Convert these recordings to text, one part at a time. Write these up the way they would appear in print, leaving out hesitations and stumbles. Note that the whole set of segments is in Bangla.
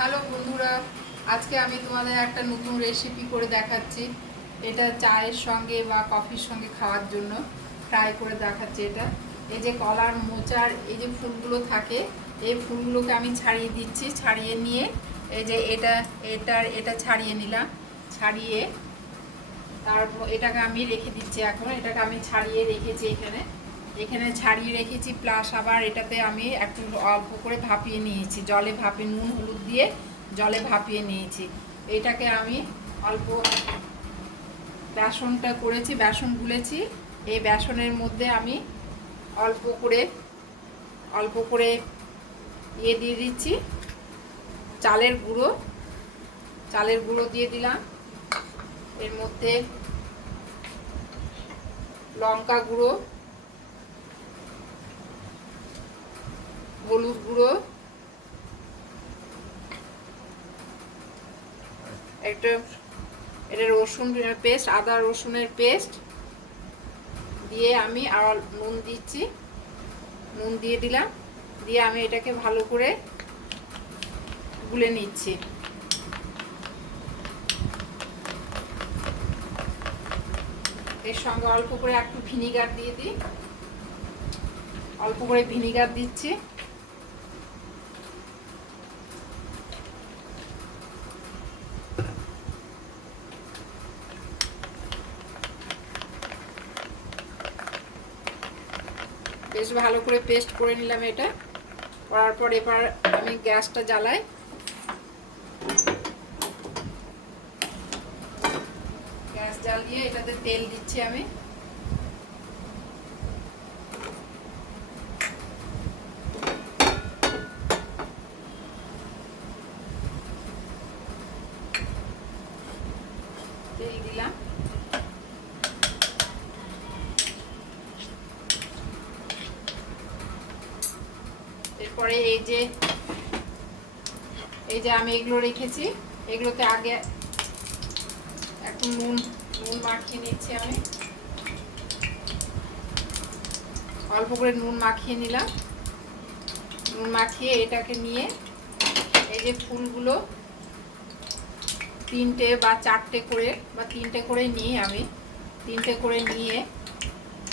হ্যালো বন্ধুরা, আজকে আমি তোমাদের একটা নতুন রেসিপি করে দেখাচ্ছি। এটা চায়ের সঙ্গে বা কফির সঙ্গে খাওয়ার জন্য ফ্রাই করে দেখাচ্ছি। এটা এই যে কলার মোচার এই যে ফুলগুলো থাকে, এই ফুলগুলোকে আমি ছাড়িয়ে দিচ্ছি। ছাড়িয়ে নিয়ে এই যে এটা ছাড়িয়ে নিলাম। ছাড়িয়ে তারপর এটাকে আমি রেখে দিচ্ছি। এখন এটাকে আমি ছাড়িয়ে রেখেছি, এখানে ছাড়িয়ে রেখেছি। প্লাস আবার এটাতে আমি একটু অল্প করে ভাপিয়ে নিয়েছি, জলে ভাপিয়ে নুন হলুদ দিয়ে জলে ভাপিয়ে নিয়েছি। এটাকে আমি অল্প বেসনটা করেছি, বেসন গুলেছি। এই বেসনের মধ্যে আমি অল্প করে ইয়ে দিয়ে দিচ্ছি, চালের গুঁড়ো দিয়ে দিলাম। এর মধ্যে লঙ্কা গুঁড়ো, হলুদ গুঁড়ো, এটা রসুনের পেস্ট, আদা রসুনের পেস্ট দিয়ে আমি আর নুন দিচ্ছি, নুন দিয়ে দিলাম। দিয়ে আমি এটাকে ভালো করে গুলে নিচ্ছি। এর সঙ্গে অল্প করে একটু ভিনিগার দিয়ে দিই, অল্প করে ভিনিগার দিচ্ছি। বেশ ভালো করে পেস্ট করে নিলাম। এটা করার পর এবার আমি গ্যাসটা জ্বালাই। গ্যাস জ্বালিয়ে এটাতে তেল দিচ্ছি আমি। তেল দিলাম। এরপরে এই যে আমি এগুলো রেখেছি, এগুলোতে আগে একটু নুন মাখিয়ে নিচ্ছি। আমি অল্প করে নুন মাখিয়ে নিলাম। নুন মাখিয়ে এটাকে নিয়ে এই যে ফুলগুলো তিনটে বা চারটে করে বা তিনটে করে নিয়ে আমি তিনটে করে নিয়ে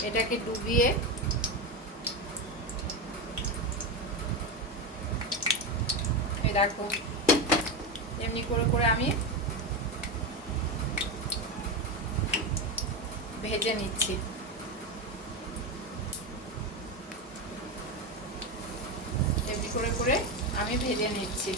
এটাকে ডুবিয়ে এই দেখো এমনি করে করে আমি ভেজে নিচ্ছি। এমনি করে করে আমি ভেজে নিচ্ছি।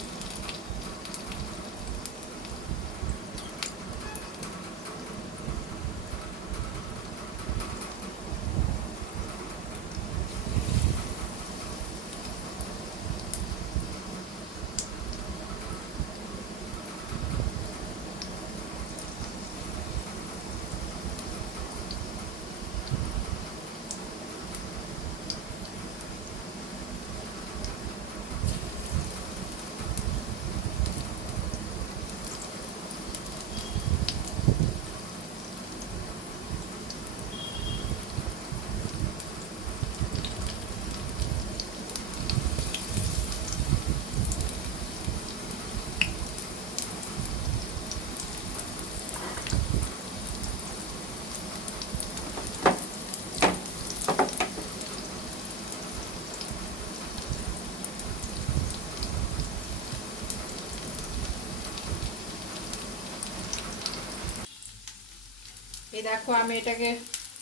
এই দেখো আমি এটাকে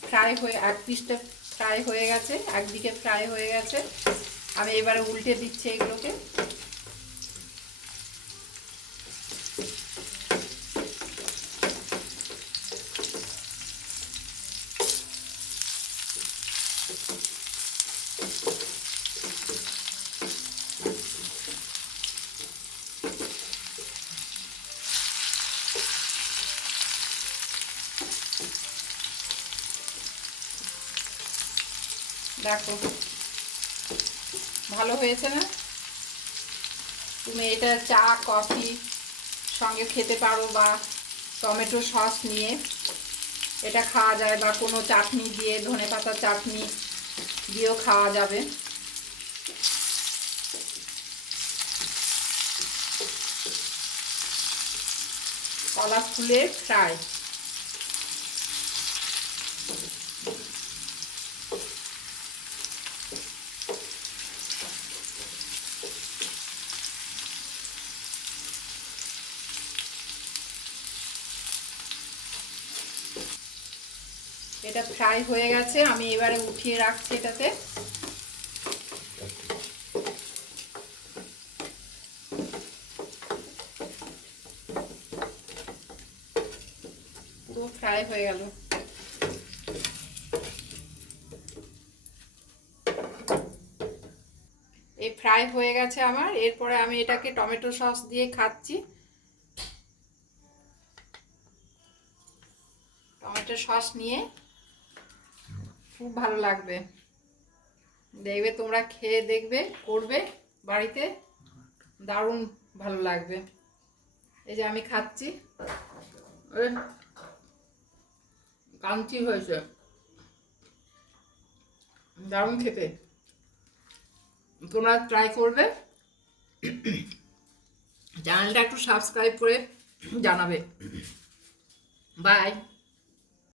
ফ্রাই হয়ে এক পিসটা ফ্রাই হয়ে গেছে, একদিকে ফ্রাই হয়ে গেছে। আমি এবারে উল্টে দিচ্ছি এগুলোকে। দেখো ভালো হয়েছে না? তুমি এটা চা কফি সঙ্গে খেতে পারো, বা টমেটো সস নিয়ে এটা খাওয়া যায়, বা কোনো চাটনি দিয়ে ধনেপাতার চাটনি দিয়েও খাওয়া যাবে। কলা ফুলের ফ্রাই। এটা ফ্রাই হয়ে গেছে, আমি এবারে উঠিয়ে রাখছি এটাতে। পুরো ফ্রাই হয়ে গেল। এই ফ্রাই হয়ে গেছে আমার। এরপরে আমি এটাকে টমেটো সস দিয়ে খাচ্ছি। টমেটো সস নিয়ে খুব ভালো লাগবে, দেখবে তোমরা খেয়ে দেখবে, করবে বাড়িতে, দারুণ ভালো লাগবে। এই যে আমি খাচ্ছি, কাঞ্চি হয়েছে, দারুণ খেতে। তোমরা ট্রাই করবে, চ্যানেলটা একটু সাবস্ক্রাইব করে জানাবে। বাই।